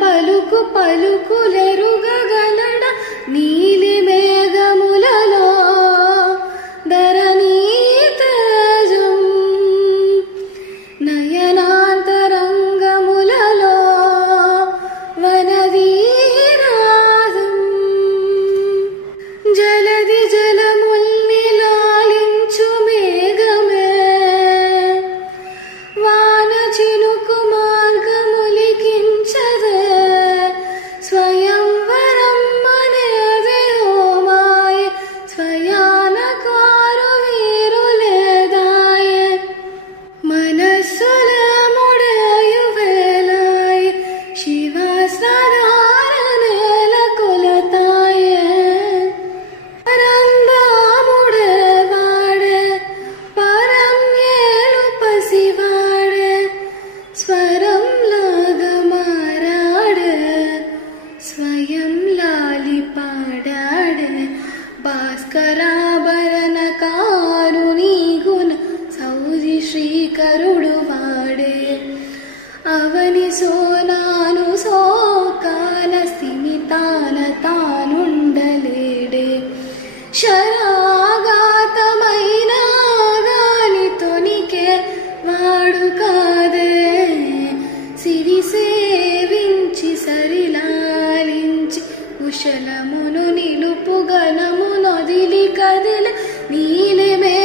పలుకు పలుకులెరుగగలడ నీలి మేఘములలో ధరణీ తేజం నయనాంతరంగములలో వనవీరాజం జలది జలముల్ని లాలించు మేఘమే వాన చినుకు మార్గములికించదే స్వయంవరం అనేది హోమాయ స్వయానకారు వీరులేదాయే మనస్సుల ముడయు వేలాయ శివసదారనేల కొలతాయే పరందాముడే వాడే పరం ఏలు పసివాడే స్వరం లాగా మారాడే స్వయం లాలి పాడాడే భాస్కరాభరణ కారుని గుణ సౌరి శ్రీకరుడు వాడే అవని సోనాను సోకాన స్థిమితాన తానుండలేడే శరాఘాతమైన గాని తొనికే వాడు కాదే సిరి సేవించి సరిలాలించి కుశలమును నిలుపు గణము నొదిలి కదిల నీలిమే